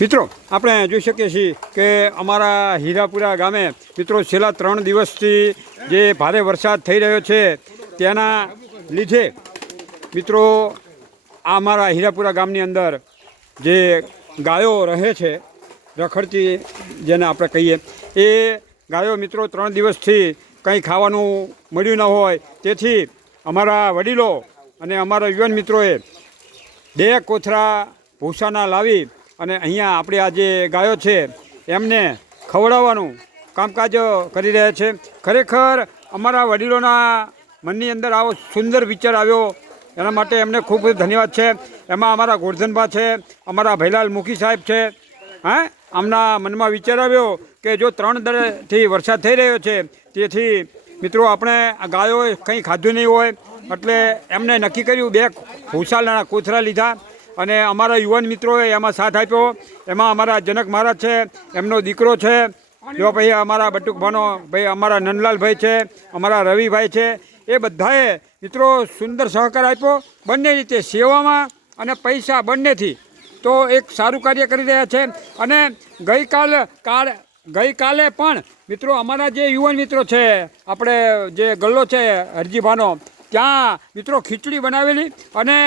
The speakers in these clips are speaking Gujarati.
મિત્રો આપણે જોઈ શકીએ છીએ કે અમારા હીરાપુરા ગામે મિત્રો છેલ્લા 3 દિવસથી જે ભારે વરસાદ થઈ રહ્યો છે તેના લીધે મિત્રો આ અમારા હીરાપુરા ગામની અંદર જે ગાયો રહે છે રખડતી જેને આપણે કહીએ એ ગાયો મિત્રો 3 દિવસથી કંઈ ખાવાનું મળ્યું ન હોય તેથી અમારા વડીલો અને અમારા યુવાન મિત્રોએ 2 કોથળા ભૂસાના લાવી અને અહીંયા આપણે આ જે ગાયો છે એમને ખવડાવવાનું કામકાજ કરી રહ્યા છે. ખરેખર અમારા વડીલોના મનની અંદર આવો સુંદર વિચાર આવ્યો એના માટે એમને ખૂબ ધન્યવાદ છે. એમાં અમારા ગોરધનભા છે, અમારા ભૈલાલ મુખી સાહેબ છે. આમના મનમાં વિચાર આવ્યો કે જો 3 દરથી વરસાદ થઈ રહ્યો છે તેથી મિત્રો આપણે આ ગાયોએ કંઈ ખાધું નહીં હોય એટલે એમને નક્કી કર્યું 2 ભૂસાના કોથળા લીધા અને અમારા યુવાન મિત્રોએ એમાં સાથ આપ્યો. એમાં અમારા જનક મહારાજ છે, એમનો દીકરો છે, જો ભાઈ અમારા બટુકભાનો ભાઈ અમારા નંદલાલભાઈ છે, અમારા રવિભાઈ છે, એ બધાએ મિત્રો સુંદર સહકાર આપ્યો બંને રીતે, સેવામાં અને પૈસા બંનેથી. તો એક સારું કાર્ય કરી રહ્યા છે. અને ગઈકાલે પણ મિત્રો અમારા જે યુવાન મિત્રો છે આપણે જે ગલ્લો છે હરજીભાનો, ત્યાં મિત્રો ખીચડી બનાવેલી અને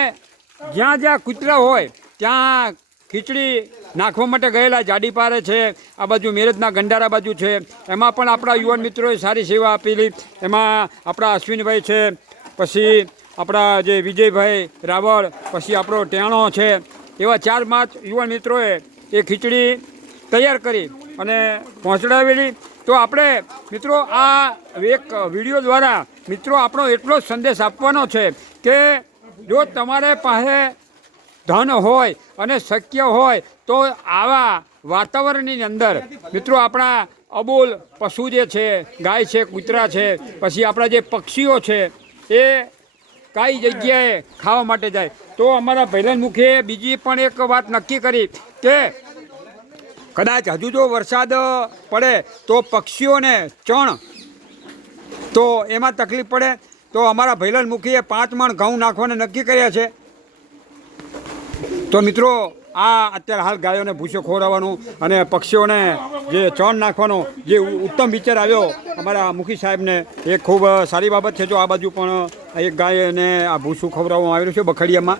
જ્યાં જ્યાં કૂતરા હોય ત્યાં ખીચડી નાખવા માટે ગયેલા. જાડી પારે છે, આ બાજુ મેરજના ગંડારા બાજુ છે, એમાં પણ આપણા યુવાન મિત્રોએ સારી સેવા આપેલી. એમાં આપણા અશ્વિનભાઈ છે, પછી આપણા જે વિજયભાઈ રાવળ, પછી આપણો ટેણો છે, એવા 4-5 યુવાન મિત્રોએ એ ખીચડી તૈયાર કરી અને પહોંચડાવેલી. તો આપણે મિત્રો આ એક વિડીયો દ્વારા મિત્રો આપણો એટલો જ સંદેશ આપવાનો છે કે જો તમારે પાસે ધન હોય અને શક્ય હોય તો આવા વાતાવરણની અંદર મિત્રો આપણા અબોલ પશુ જે છે, ગાય છે, કૂતરા છે, પછી આપણા જે પક્ષીઓ છે એ કઈ જગ્યાએ ખાવા માટે જાય. તો અમારા ભૈલાલ મુખીએ બીજી પણ એક વાત નક્કી કરી કે કદાચ હજુ જો વરસાદ પડે તો પક્ષીઓને ચણ તો એમાં તકલીફ પડે. તો અમારા ભૈલાલ મુખીએ 5 મણ ઘઉં નાખવાને નક્કી કર્યા છે. તો મિત્રો આ અત્યારે હાલ ગાયોને ભૂસો ખવડાવવાનું અને પક્ષીઓને જે ચણ નાખવાનો જે ઉત્તમ વિચાર આવ્યો અમારા મુખી સાહેબને, એ ખૂબ સારી બાબત છે. જો આ બાજુ પણ એક ગાયને આ ભૂસું ખવડાવવામાં આવેલું છે બખડિયામાં,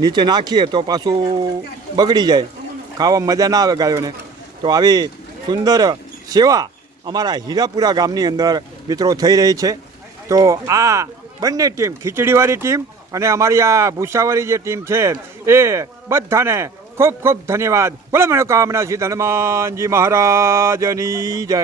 નીચે નાખીએ તો પાછું બગડી જાય, ખાવામાં મજા ના આવે ગાયોને. તો આવી સુંદર સેવા અમારા હીરાપુરા ગામની અંદર મિત્રો થઈ રહી છે. તો આ બંને ટીમ, ખીચડીવાળી ટીમ અને અમારી આ ભૂસાવાળી જે ટીમ છે એ બધાને ખૂબ ખૂબ ધન્યવાદ. બોલો મનોકામના સિદ્ધ હનુમાનજી મહારાજની જય.